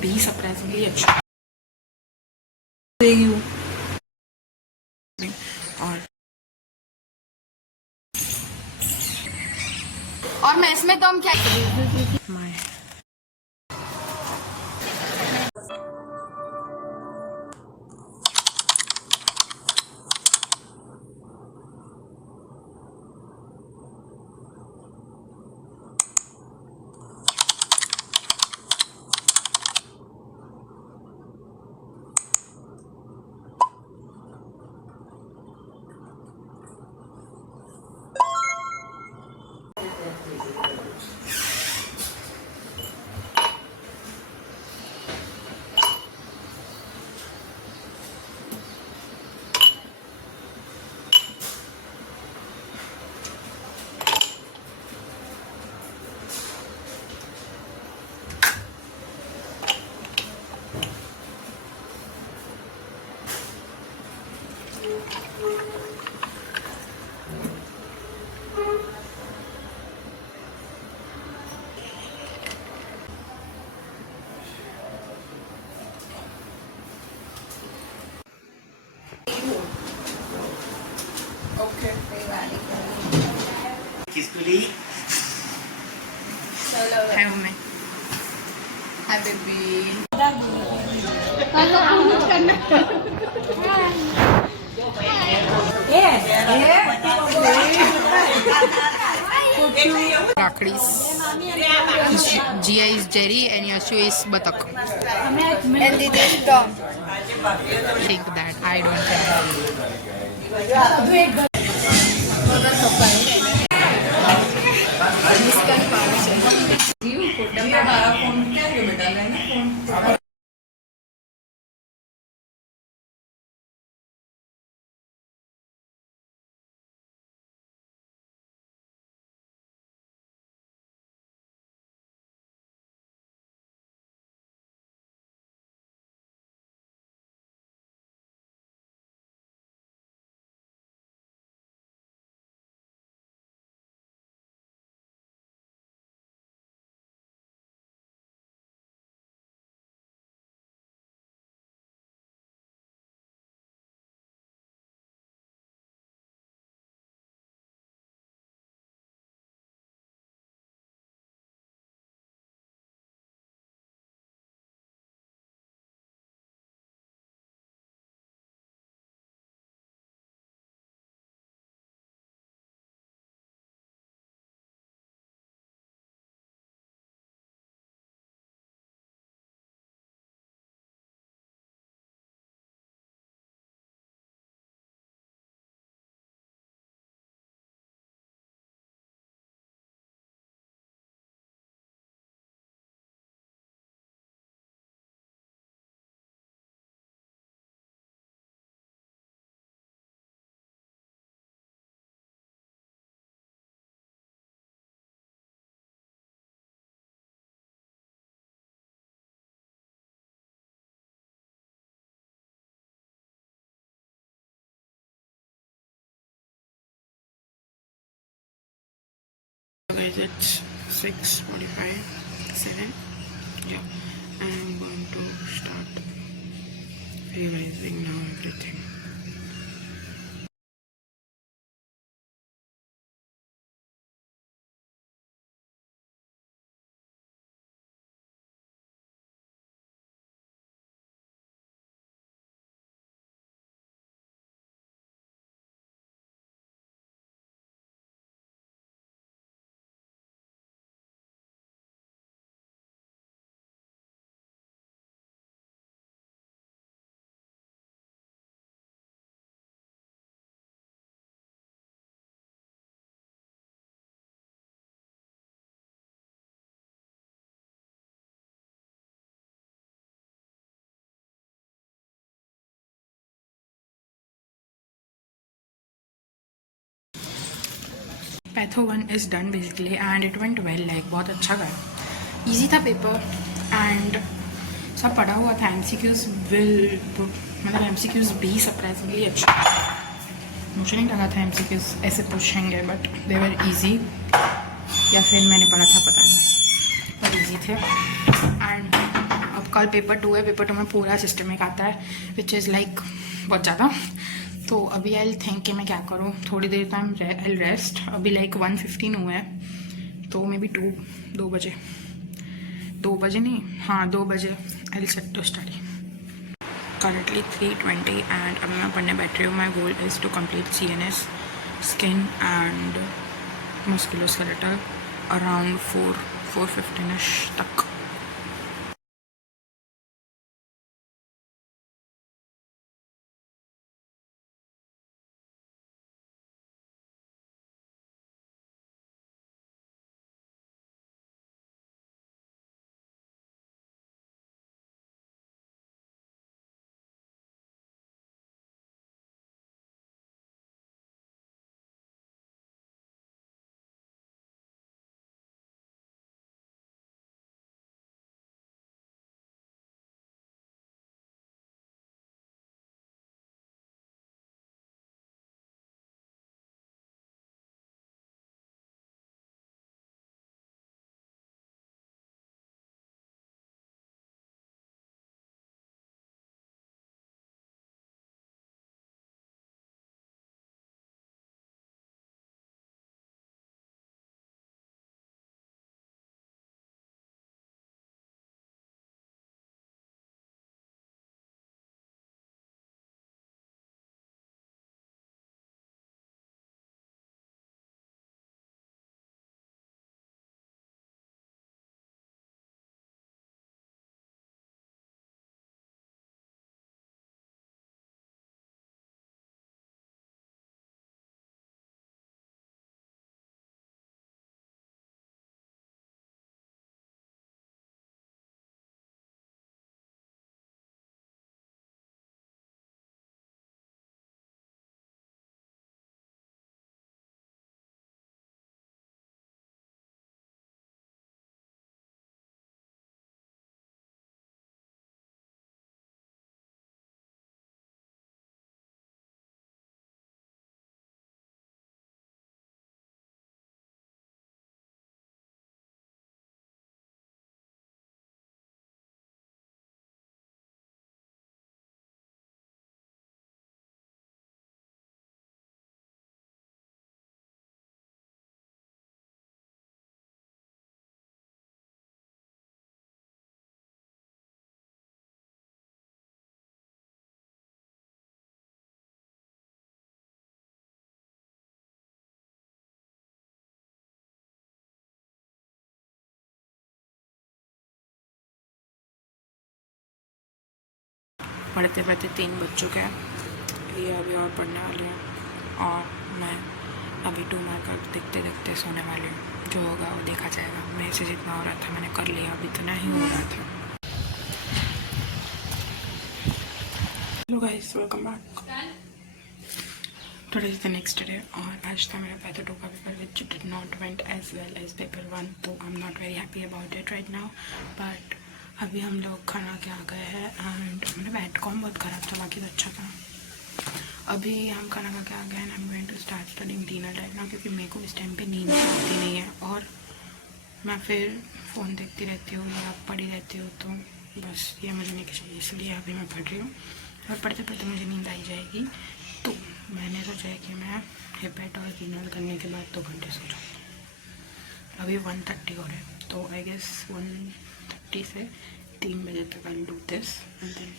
B surprisingly अच्छा देगी और मैं इसमें तो हम क्या किसको ली? है मैं hi baby Rakris. Gia is Jerry and Yashu is Batak. And it is Tom. Think that I don't care. Guys, it's 6:45, 7. Yeah, and I'm going to start revising now everything. Patho 1 is done basically and it went well, like बहुत अच्छा गया, easy था paper and सब पढ़ा हुआ था. MCQs मतलब MCQs भी सरप्राइजिंगली अच्छा, मुझे नहीं लगा था MCQs ऐसे पूछेंगे, बट दे वर इजी, या फिर मैंने पढ़ा था पता नहीं, पर इजी थे एंड अब कल पेपर 2 है. पेपर 2 में पूरा सिस्टमिक आता है विच इज़ लाइक बहुत ज़्यादा. तो अभी आई थिंक कि मैं क्या करूँ, थोड़ी देर टाइम आई रेस्ट. अभी लाइक 1:15 हुए हैं तो मे बी 2 बजे, 2 बजे नहीं, हाँ 2 बजे I set to study. Currently 3:20 and अभी मैं पढ़ने बैठ रही हूँ. My goal is to complete CNS skin and musculoskeletal around 4:15 तक. पढ़ते पढ़ते 3 बज चुके हैं. ये अभी और पढ़ने वाली है और मैं अभी 2 मार्क देखते देखते सोने वाली हूँ. जो होगा वो देखा जाएगा. मेरे से जितना हो रहा था मैंने कर लिया, अभी इतना ही हो रहा था. Hello guys, welcome back. Today is the next day और आज था मेरा पैथो 2 का paper which did not went as well as paper 1. तो I am not very happy about it right now. But अभी हम लोग खाना के आ गए हैं एंड मेरा बैट कॉम बहुत ख़राब था, बाकी तो अच्छा था. अभी हम खाना खा के आ गए and I am going to start studying dinner right now, क्योंकि मेरे को इस टाइम पे नींद आती नहीं है और मैं फिर फ़ोन देखती रहती हूँ या पढ़ी रहती हूँ. तो बस ये मुझे नहीं चाहिए, इसलिए अभी मैं पढ़ रही हूँ और पढ़ते पढ़ते मुझे नींद आई जाएगी. तो मैंने सोचा है कि मैं हिपेट और रीनल करने के बाद 2 घंटे सो जाऊँ. अभी 1:30 हो रहे हैं तो आई गेस 1:30 से 3 बजे तक I do this and then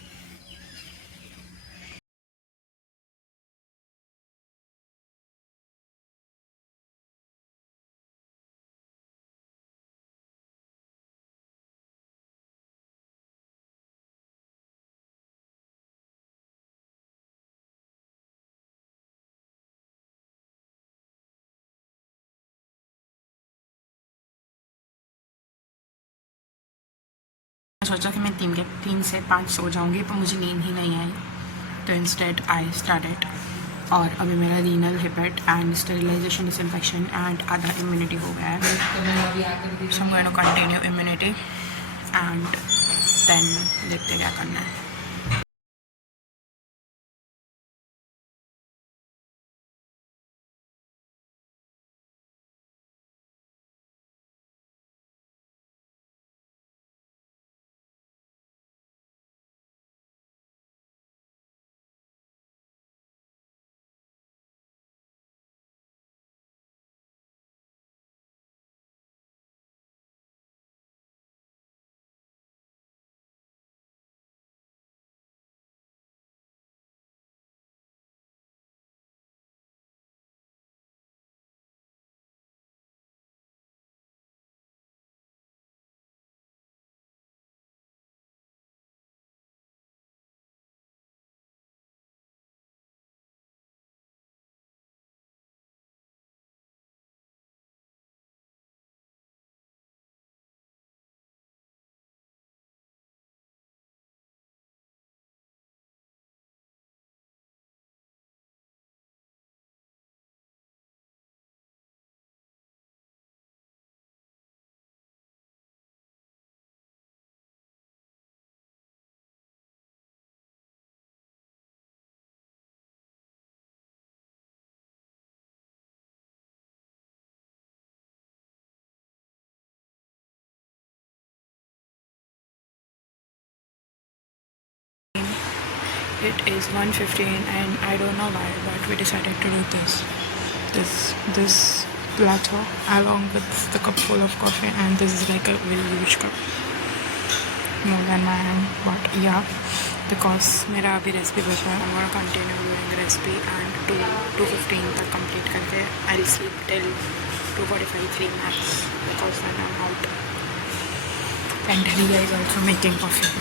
सोचा कि मैं 3 से 5 सो जाऊंगी, पर मुझे नींद ही नहीं आई. तो इंस्टेड आई स्टार्टेड. और अभी मेरा renal hepato and sterilisation disinfection and आधा इम्यूनिटी हो गया है. So I am going to continue immunity and then देखते क्या करना है. It is 1:15 and I don't know why, but we decided to do this platter along with the cup full of coffee, and this is like a very huge cup, more than my hand. But yeah, because मेरा अभी रेसिपी बचा है, I'm gonna continue doing recipe and 2:15 तक complete करके I'll sleep till 2:45 3 max because then I'm out. And Riya is also making coffee.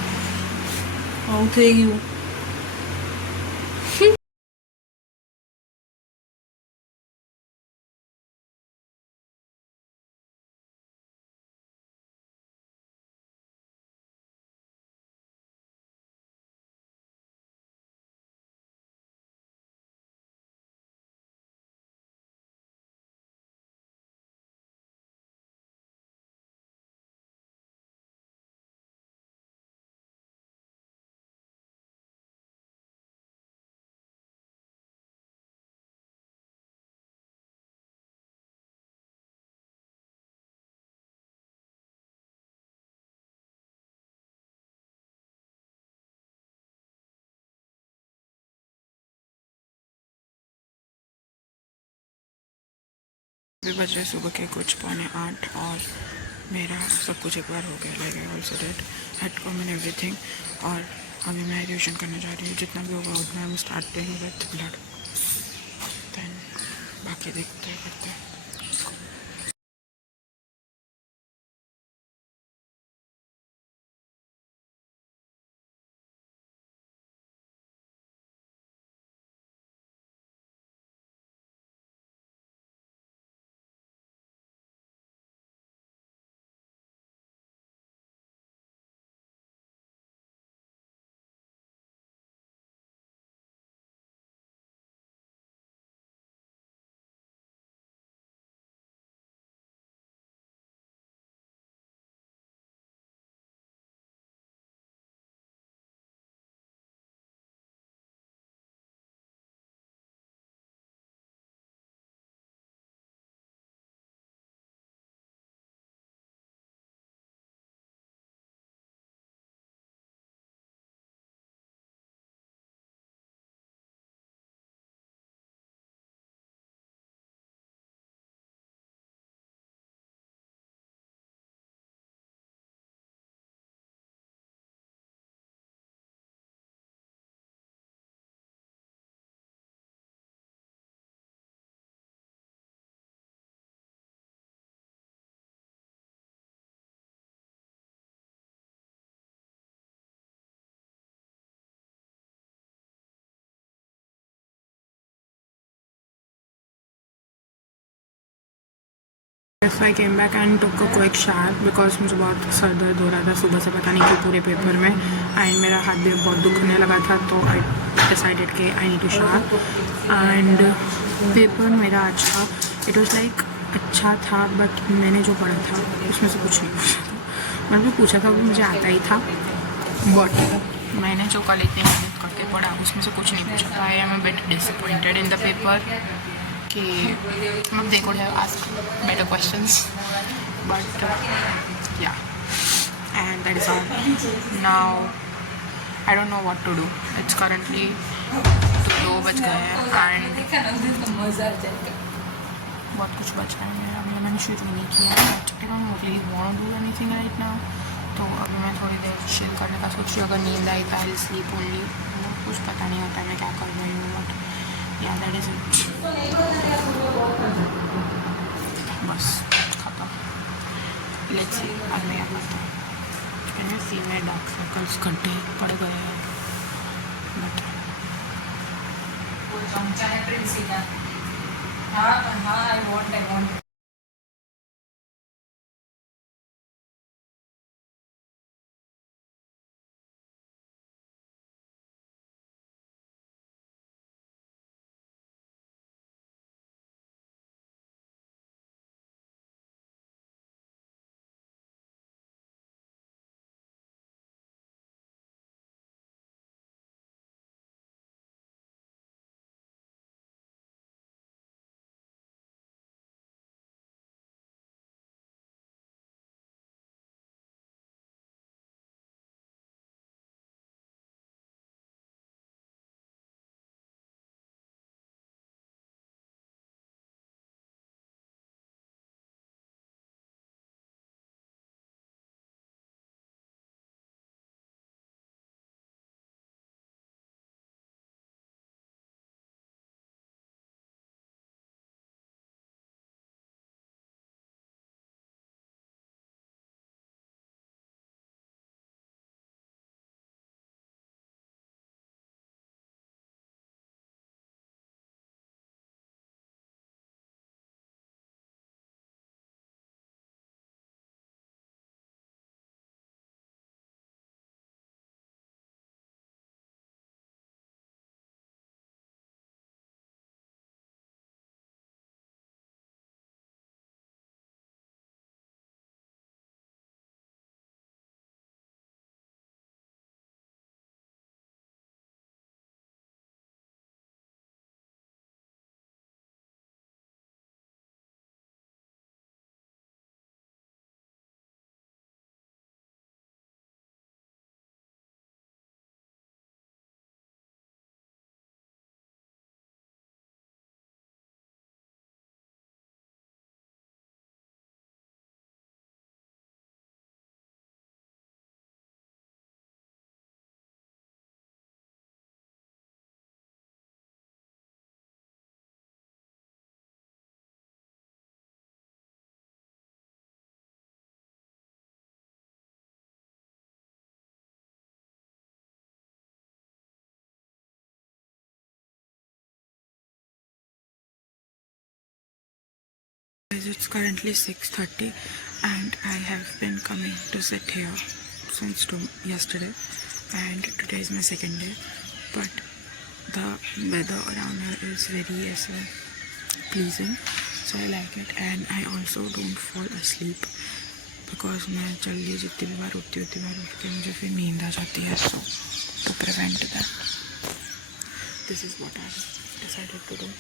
Oh, thank you. अभी बज रहे सुबह के कुछ 7:45 और मेरा सब कुछ एक बार हो गया, like I also that head calm and everything. और अभी मैं रिविजन करने जा रही हूँ, जितना भी होगा उतना मैं start doing with blood, then बाकी देखते करते हैं। If I came back and took a quick shower because मुझे बहुत सर दर्द हो रहा था सुबह से, पता नहीं क्यों पूरे पेपर में, एंड मेरा हाथ भी बहुत दुखने लगा था, तो आई डिसाइडेड कि I need to shower. And paper मेरा अच्छा, इट वाज लाइक अच्छा था, बट मैंने जो पढ़ा था उसमें से कुछ नहीं पूछा था। मैंने भी पूछा था वो मुझे आता ही था, बट मैंने जो कल इतनी मेहनत करके पढ़ा उसमें से कुछ नहीं पूछा था। I am a bit disappointed in the paper कि मतलब they could have asked better questions, but yeah, and that is all. Now I don't know what to do. It's currently 2 बज गए हैं and बहुत कुछ बच गया है मेरा, मैंने शुरू नहीं किया, but I don't really want to do anything right now. तो अभी मैं थोड़ी देर चिल करने का सोच रही हूँ, अगर नींद आई तो आई स्लीप ओनली, कुछ पता नहीं होता मैं क्या कर रही हूँ, बट या दैट इज़ इट। बस खत्म। लेट्स सी अब मैं क्या करता हूँ। कैन यू सी मेरे डार्क सर्कल्स गड्ढे पड़ गए हैं, बट हाँ I want guys, it's currently 6:30 and I have been coming to sit here since yesterday, and today is my second day, but the weather around here is very pleasing, so I like it. And I also don't fall asleep because मैं जल्दी जितनी भी बार उठती उठ के मुझे फिर नींद आ जाती है. So to prevent that, this is what I decided to do.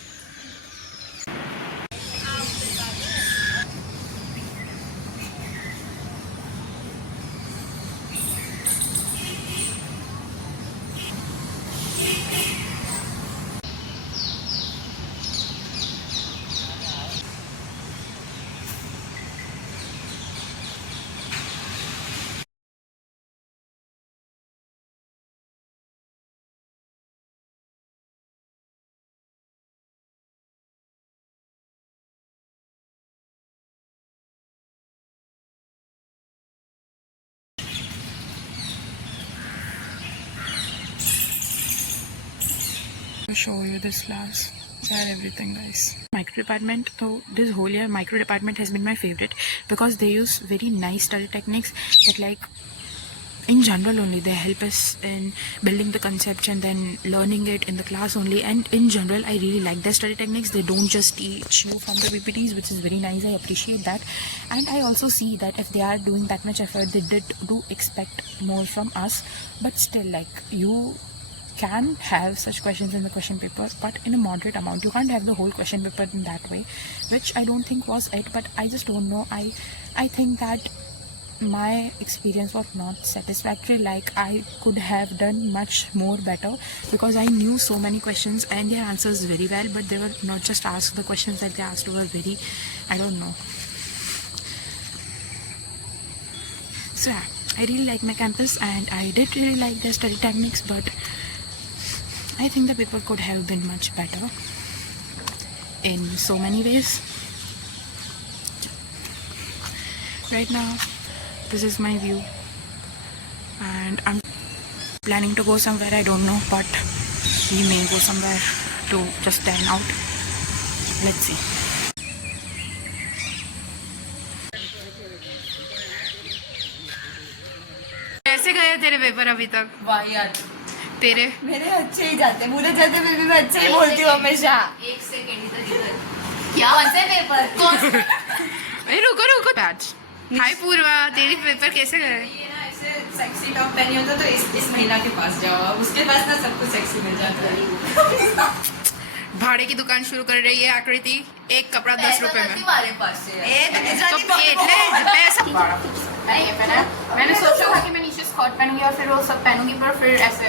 To show you this class and everything, guys. Micro department, so this whole year micro department has been my favorite because they use very nice study techniques that, like, in general only they help us in building the concepts and then learning it in the class only. And in general I really like their study techniques. They don't just teach you from the PPTs, which is very nice. I appreciate that. And I also see that if they are doing that much effort, they do expect more from us. But still, like, you can have such questions in the question paper, but in a moderate amount. You can't have the whole question paper in that way, which I don't think was it. But I just don't know. I think that my experience was not satisfactory. Like, I could have done much more better because I knew so many questions and their answers very well, but they were not just asked. The questions that they asked were very, I don't know. So yeah, I really like my campus and I did really like their study techniques, but I think the paper could have been much better in so many ways. Right now, this is my view and I'm planning to go somewhere. I don't know, but we may go somewhere to just stand out. Let's see. कैसे गए तेरे पेपर अभी तक? वाह यार, तेरे मेरे अच्छे ही जाते, बुरे जाते फिर भी मैं अच्छे ही बोलती हूँ हमेशा. एक सेकंड इधर क्या कौन से पेपर कौन से अरे रुको बैच. हाय पूर्वा, तेरे पेपर कैसे गए? ये ना ऐसे सेक्सी टॉप पहनी होता तो इस महिला के पास जाओ, उसके पास ना सब कुछ सेक्सी मिल जाता है. भाड़े की दुकान शुरू कर रही है आकृति. एक कपड़ा 10 रुपए में. हमारे पास से मैंने सोचा था कि मैं नीचे स्कर्ट पहनूंगी और फिर वो सब पहनूंगी, पर फिर ऐसे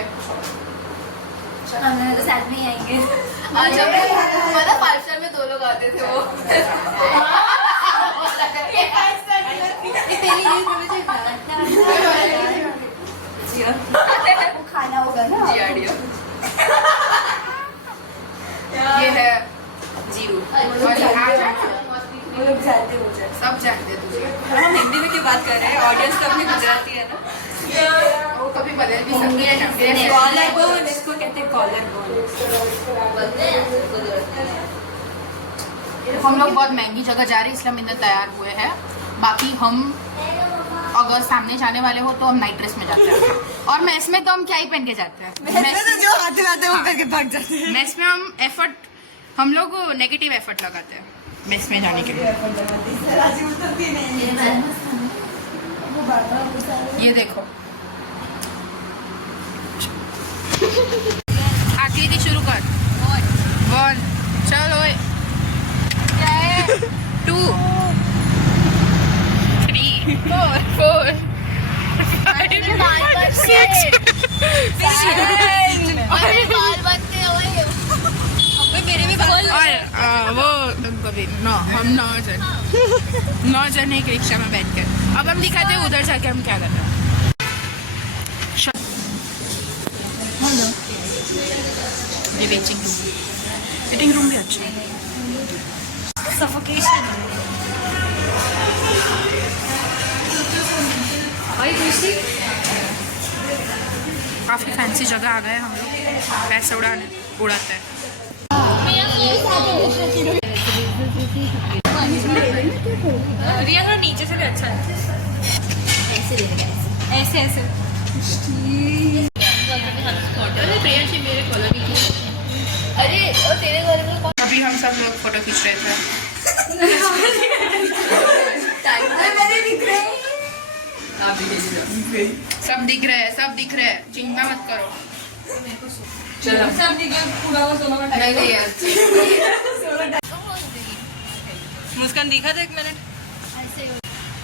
हम तो साथ में ही आएंगे. अच्छा, मतलब 5 स्टार में 2 लोग आते थे वो. खाना होगा ना. ये है जीरो. वो लोग जानते हो जाए, सब जानते तुझे. हम हिंदी में क्यों बात कर रहे हैं? ऑडियंस तो अपनी गुजराती है ना. वो कभी बदल भी सकती है ना. कॉलर बोन, इसको कहते हैं कॉलर बोन. हम लोग बहुत महंगी जगह जा रहे हैं इसलिए हम इधर तैयार हुए हैं. बाकी हम अगर सामने जाने वाले हो तो हम नाइट ड्रेस में जाते हैं, और मेस में तो हम क्या ही पहन के जाते हैं. जो आते आते वो करके भाग जाते हैं. मेस में हम लोग नेगेटिव एफर्ट लगाते हैं मेस में जाने के लिए. ये देखो, आकृति शुरू कर. 1 चलो 2 3 4 5 6 और वो कभी 9 हम 9 जन एक रिक्शा में बैठ कर. अब हम दिखाते हैं उधर जाके हम क्या करते हैं. ये वेटिंग रूम भी अच्छा है. सफोकेशन. काफ़ी फैंसी जगह आ गए हम लोग. पैसे उड़ाते हैं. रिया थोड़ा नीचे से भी अच्छा है। ऐसे लेंगे ऐसे ऐसे अरे प्रियांशी मेरे कॉलर भी किया। अरे और तेरे घर में कौन अभी हम सब लोग फोटो खींच रहे थे। मैंने दिख रहे हैं। सब दिख रहे हैं, सब दिख रहे हैं, चिंता मत करो। चलो सब निकल पूरा वो सोना का नहीं नहीं यार मुस्कान दिखा था 1 मिनट।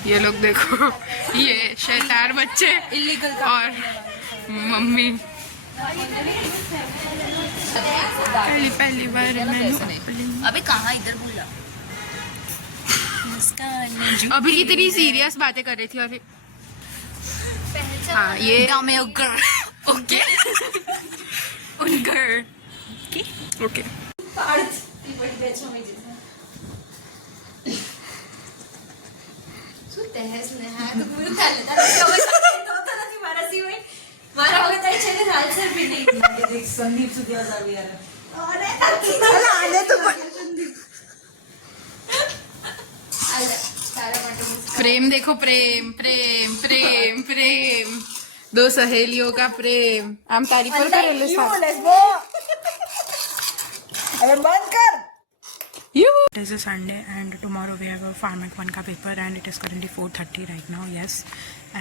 ये लोग देखो, ये शैतान बच्चे इलीगल और मम्मी पहली बार मैंने अबे कहाँ इधर बोला मुस्कान अभी कितनी सीरियस बातें कर रही थी अभी। हाँ ये में ओके ओके संदीप सुदिया साहब प्रेम देखो, प्रेम प्रेम प्रेम प्रेम, दो सहेलियों का प्रेम। हम तारीफ कर रहे It is a Sunday and tomorrow we have a Farm at 1 का paper and it is currently 4:30 right now. Yes,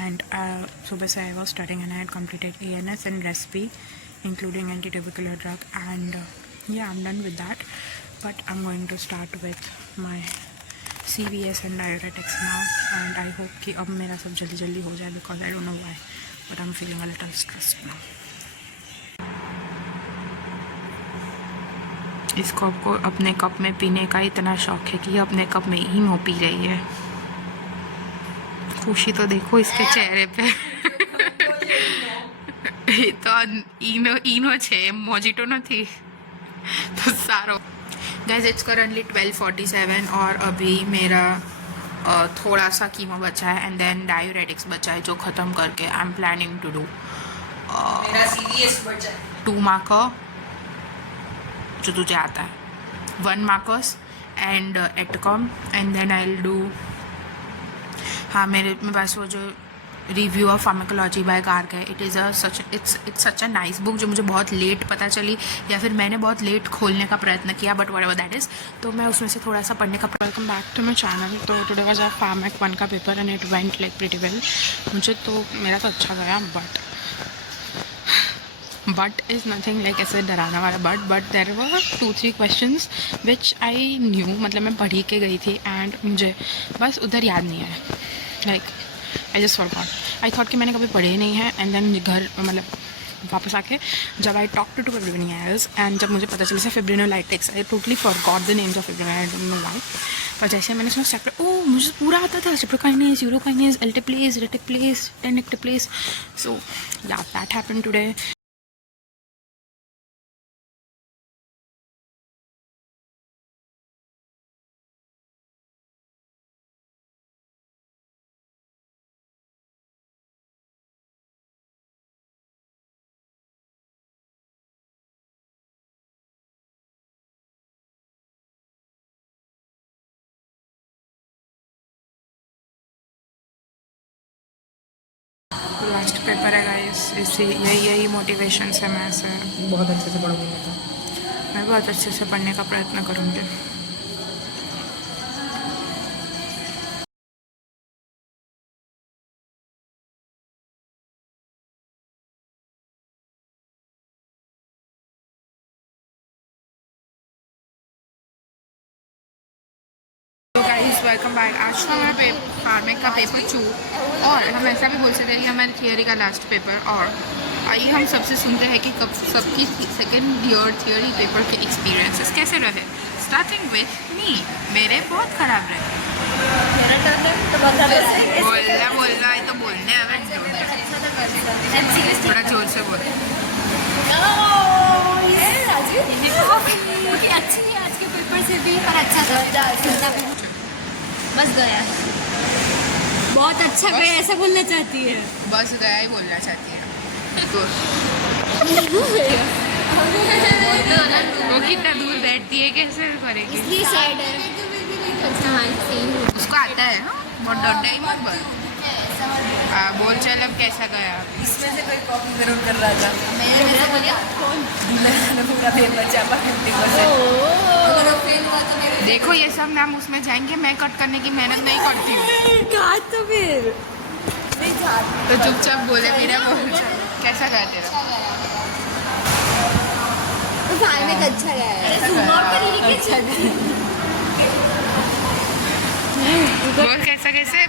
and सुबह से I was studying and I had completed ANS and recipe including antitubercular drug and yeah, I'm done with that. But I'm going to start with my CVS and diuretics now and I hope कि अब मेरा सब जल्दी जल्दी हो जाए because I don't know why but I'm feeling a little stressed now. इस कप को अपने कप में पीने का इतना शौक है कि अपने कप में ईनो पी रही है। खुशी तो देखो इसके चेहरे पे। ये तो ईनो छे मोजिटो न थी तो सारो। गाइस इट्स करंटली 12:47 और अभी मेरा थोड़ा सा कीमो बचा है एंड देन डायूरेटिक्स बचा है जो ख़त्म करके I am planning to do मेरा सीरियस बचा है 2 मार्कर जो तुझे आता है, 1 markers and AETCOM and then I will do. हाँ मेरे पास वो जो review of pharmacology by Garg है, it is it's such a nice book जो मुझे बहुत लेट पता चली या फिर मैंने बहुत लेट खोलने का प्रयत्न किया बट व्हाटएवर दैट इज़, तो मैं उसमें से थोड़ा सा पढ़ने का। Welcome back to my channel. तो today was our pharm act 1 का paper and it went like pretty well. मुझे तो मेरा तो अच्छा गया बट इज़ नथिंग लाइक ऐसे डराना वाला but there were 2-3 questions which I knew, मतलब मैं पढ़ी के गई थी एंड मुझे बस उधर याद नहीं है, like I just forgot. I thought कि मैंने कभी पढ़े ही नहीं है एंड देन घर मतलब वापस आके जब I talk to fibrinolytics and जब मुझे पता चला से fibrinolytics, I totally forgot the names of fibrin, I don't know why. पर जैसे मैंने सुना सेप्टर, ओ मुझे पूरा आता था, सेप्टोकाइनेज, यूरोकाइनेज, एल्टिप्लेज, रेटिप्लेज, टेनिक्टिप्लेज, सो या that happened today. Last paper है गाइस, इसी यही मोटिवेशन से मैं ऐसे बहुत अच्छे से पढ़ूंगी मैं बहुत अच्छे से पढ़ने का प्रयत्न करूँगी। Welcome back. आज का हमारा फार्मिंग का पेपर 2 और हम ऐसा भी बोल सकते हैं कि हमारे थियोरी का लास्ट पेपर। और आइए हम सबसे सुनते हैं कि कब सबकी सेकेंड ईयर थियोरी पेपर के एक्सपीरियंसेस कैसे रहे। स्टार्टिंग विथ मी, मेरे बहुत ख़राब रहे। बोलना है तो बोलने थोड़ा जोर से बोल। अच्छी है आज के पेपर से भी, पर अच्छा था, बस गया, बहुत अच्छा गया ऐसा बोलना चाहती है, बस गया ही बोलना चाहती है। वो कितना दूर बैठती है, कैसे करेगी? इसलिए साइड है। अच्छा हाँ सेम उसको आता है ना, बहुत डरता ही मत बोल। बोल चल अब कैसा गया। इसमें से कोई कॉपी जरूर कर रहा था। मैंने वैसे बोलिया पूरा पेपर चापा 50%। अगर वो फेल हुआ तो मेरे देखो ये सब मैम उसमें जाएंगे, मैं कट करने की मेहनत नहीं करती हूँ। कहा तो फिर नहीं था। तो चुपचाप बोले मेरा बोल चल। कैसा गया तेरा? तो फार्मिक अच्छा गया है। अच्छा बोल कैसा कैसे।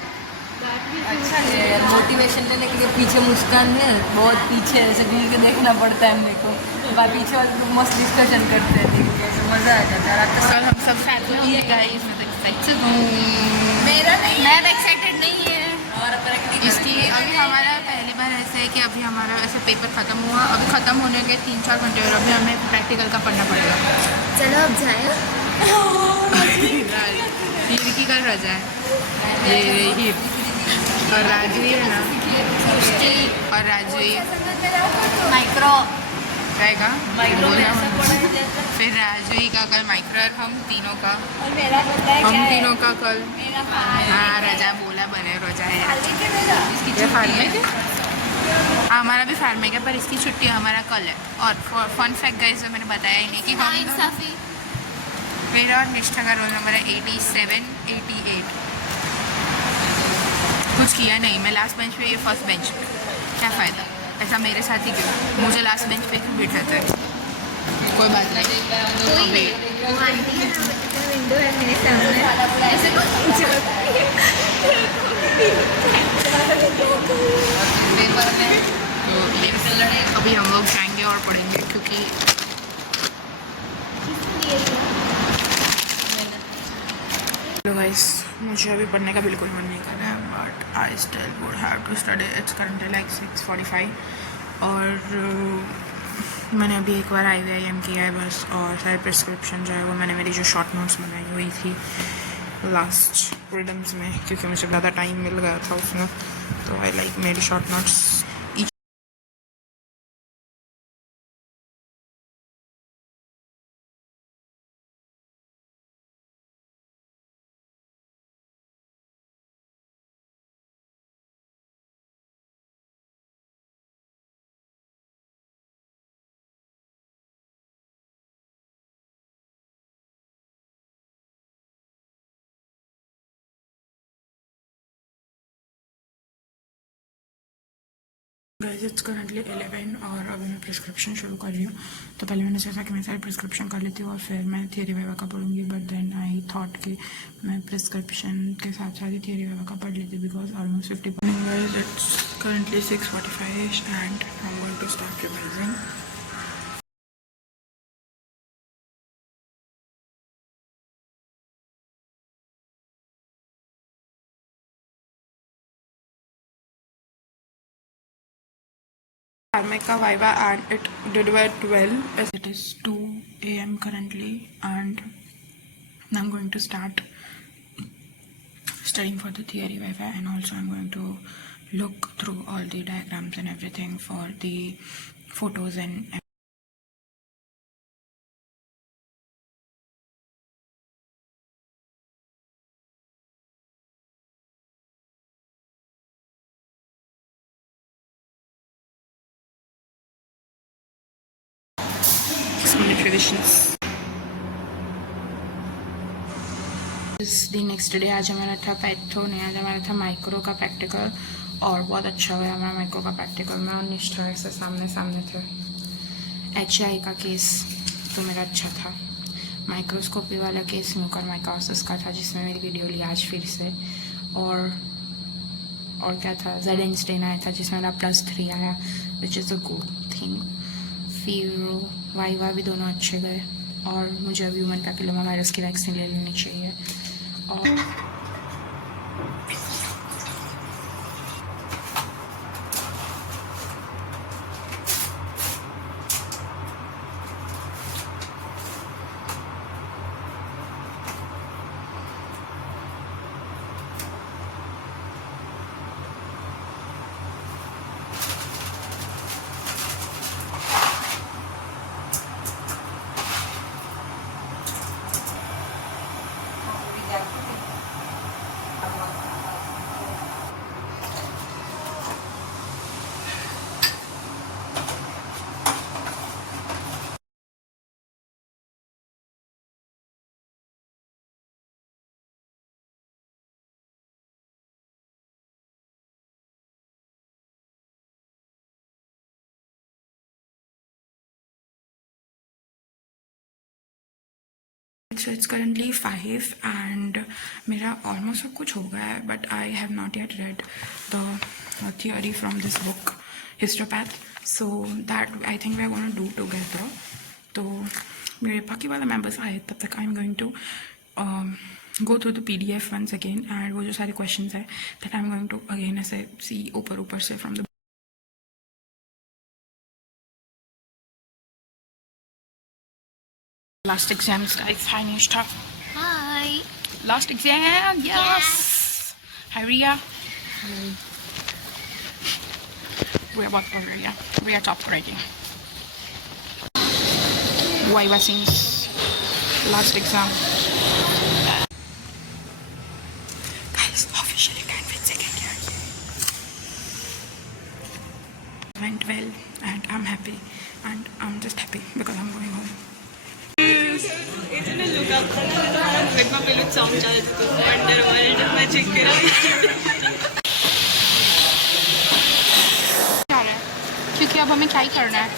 अच्छा है यार, मोटिवेशन लेने के लिए पीछे मुस्कान है, बहुत पीछे ऐसे भीड़ के देखना पड़ता है मेरे को। बाकी पीछे वाले लोग मस्त डिस्कशन करते हैं, देख के ऐसे मजा आ जाता है। रात को कल हम सब साथ में ये गाइस, मैं एक्साइटेड हूँ। मेरा नहीं है। मैम एक्साइटेड नहीं है। और प्रैक्टिकल इसकी अभी हमारा पहली बार ऐसा है कि अभी हमारा ऐसे पेपर ख़त्म हुआ, अभी ख़त्म होने के 3-4 घंटे और अभी हमें प्रैक्टिकल का पढ़ना पड़ेगा। चलो अब जाए। हीर की कल रजा है, ये हीर और राजवी है ना, और राजवी माइक्रो रहेगा माइक्रो में ऐसा पड़ा है फिर राजवी का कल माइक्रो, और हम तीनों का, और मेरा पता है हम क्या है? तीनों का कल। मेरा हाँ रजा बोला बने रोजा है। इसकी ये फार्मिक है, हमारा भी फार्मिक है पर इसकी छुट्टी हमारा कल है। और फन फैक्ट गाइस जो मैंने बताया ही नहीं कि हम इंसाफी मेरा और निष्ठा का रोल नंबर है 87, 88। कुछ किया नहीं, मैं लास्ट बेंच पे, ये फर्स्ट बेंच पे, क्या फ़ायदा, ऐसा मेरे साथ ही क्यों, मुझे लास्ट बेंच पे क्यों बिठाता है। कोई बात नहीं, कोई नहीं। वो आंटी है ना, विंडो है मेरे सामने, ऐसे तो पेपर में तो अभी हम लोग जाएंगे और पढ़ेंगे क्योंकि हेलो गाइस, मुझे अभी पढ़ने का बिल्कुल मन नहीं कर रहा है, but I still would have to study. It's currently like 6:45 और मैंने अभी एक बार IVIM किया है बस, और सारे प्रिस्क्रिप्शन जो है वो मैंने मेरी जो शॉर्ट नोट्स बनाई हुई थी लास्ट रिडम्स में, क्योंकि मुझे ज़्यादा टाइम मिल गया था उसमें, तो आई लाइक मेरी short notes. Guys it's currently 11 और अभी मैं प्रिस्क्रिप्शन शुरू कर रही हूँ। तो पहले मैंने सोचा कि मैं सारी प्रिस्क्रिप्शन कर लेती हूँ और फिर मैं थियरी वाइवा का पढ़ूंगी, बट देन आई थॉट कि मैं प्रिस्क्रिप्शन के साथ साथ ही थियरी वाइवा का पढ़ लेती, because almost 50। Guys it's currently 6:45 and I am going to start revising. Make a viva and it did well. It is 2 AM currently and I'm going to start studying for the theory viva, and also I'm going to look through all the diagrams and everything for the photos and minute revisions. The next day आज हमारा था पैथो, नहीं आज हमारा था माइक्रो का प्रैक्टिकल, और बहुत अच्छा गया हमारा माइक्रो का प्रैक्टिकल। मैं और निष्ठा से सामने सामने थे। HI का केस तो मेरा अच्छा था, माइक्रोस्कोपी वाला केस म्यूकर माइकोसिस का था जिसमें मेरी वीडियो ली आज फिर से, और क्या था, जेड आइंस्टाइन आया था जिसमें मेरा +3 आया, which is a good thing. फिर वाइवा भी दोनों अच्छे गए, और मुझे अभी ह्यूमन पैपिलोमा वायरस की वैक्सीन ले लेनी चाहिए। और सो इट्स करंटली 5 एंड मेरा ऑलमोस्ट सब कुछ हो गया है, but I have not yet read the theory from this book histopath, so that I think we are gonna do together. तो मेरे बाकी वाले मेम्बर्स आए तब तक I am going to go through the PDF once again, and वो जो सारे questions है that I'm going to again ऐसे see ऊपर से from the last exams guys. Hi Nishta. Hi. Last exam, yes. Hi Ria. We are what for Ria? We are top grading. Viva since last exam. Guys, officially done with second year. Went well and I'm happy, and I'm just happy because I'm going home. इतने लोग आप वेब में लोग सॉन्ग चल रहे थे अंडरवर्ल्ड में चेक करा क्या है क्योंकि अब हमें क्या ही करना है.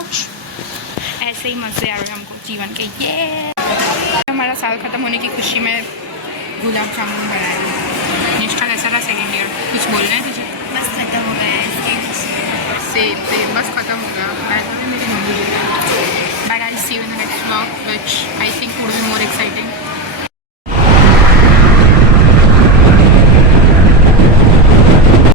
आउच. ऐसे ही मज़े आ रहे हैं हमको जीवन के. ये हमारा साल ख़त्म होने की खुशी में गुलाब जामुन बनाए. निष्ठा कैसा रहा सेकेंड ईयर? कुछ बोलना है तुझे? बस खत्म हो गया है इसके. सेम बस ख़त्म हो गया. मेरी mummy. But I'll see you in the next vlog, which I think would be more exciting.